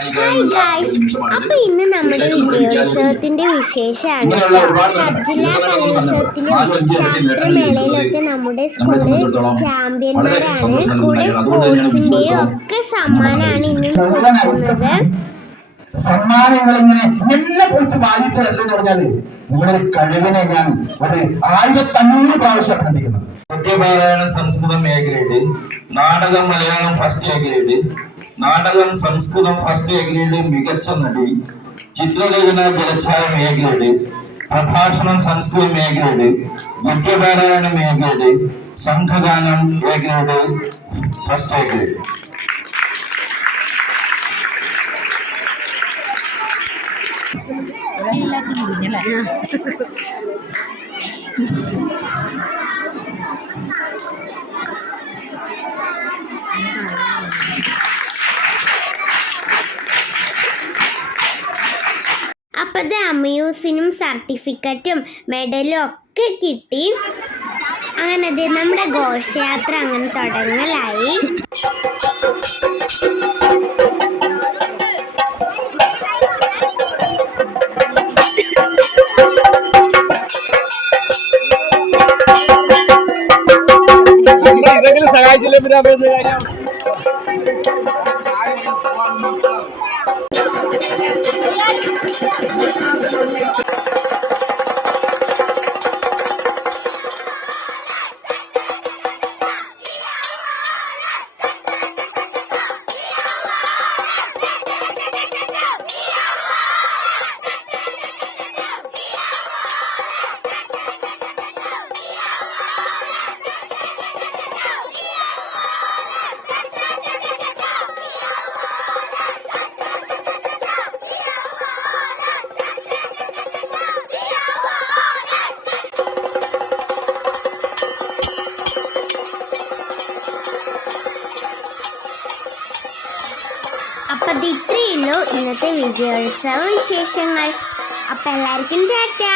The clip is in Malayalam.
ഹായ് ഗായ്സ് അപ്പൊ ഇന്ന് നമ്മുടെ വിജയോത്സവത്തിന്റെ വിശേഷമാണ്. ജില്ലാ കലോത്സവത്തിലും ശാസ്ത്രമേളയിലൊക്കെ നമ്മുടെ സ്കൂൾ ചാമ്പ്യന്മാരാണ്. കൂടെ സ്പോർട്സിന്റെയും ഒക്കെ സമ്മാനമാണ് ഇന്ന് കൊടുക്കുന്നത്. സമ്മാനങ്ങൾ ഇങ്ങനെ എല്ലാം കുറിച്ച് വാങ്ങിയിട്ട് എന്തെന്ന് പറഞ്ഞാൽ നിങ്ങളുടെ കഴിവിനെ ഞാൻ ഒരു ആയിരത്തഞ്ഞൂറ് പ്രാവശ്യം അഭിനന്ദിക്കുന്നു. പദ്യപാരായണ സംസ്കൃതം എ ഗ്രേഡ് നാടകം മലയാളം ഫസ്റ്റ് എ ഗ്രേഡ് നാടകം സംസ്കൃതം ഫസ്റ്റ് എ ഗ്രേഡ് മികച്ച നടി. ചിത്രരചന ജലച്ഛായം എ ഗ്രേഡ് പ്രഭാഷണം സംസ്കൃതം എ ഗ്രേഡ് വിദ്യപാരായണം A grade സംഘഗാനം A grade first A grade അപ്പൊ ഇത് അമ്യൂസിനും സർട്ടിഫിക്കറ്റും മെഡലും ഒക്കെ കിട്ടി. അങ്ങനെ നമ്മുടെ ഘോഷയാത്ര അങ്ങനെ തുടങ്ങലായി. സഹായിച്ചില്ല പിന്നെ കാര്യം? Yeah, yeah, yeah. അപ്പൊ അത് ഇത്രയേ ഇന്നത്തെ വിജയോത്സവ വിശേഷങ്ങൾ. അപ്പൊ എല്ലാവർക്കും ടാറ്റാ.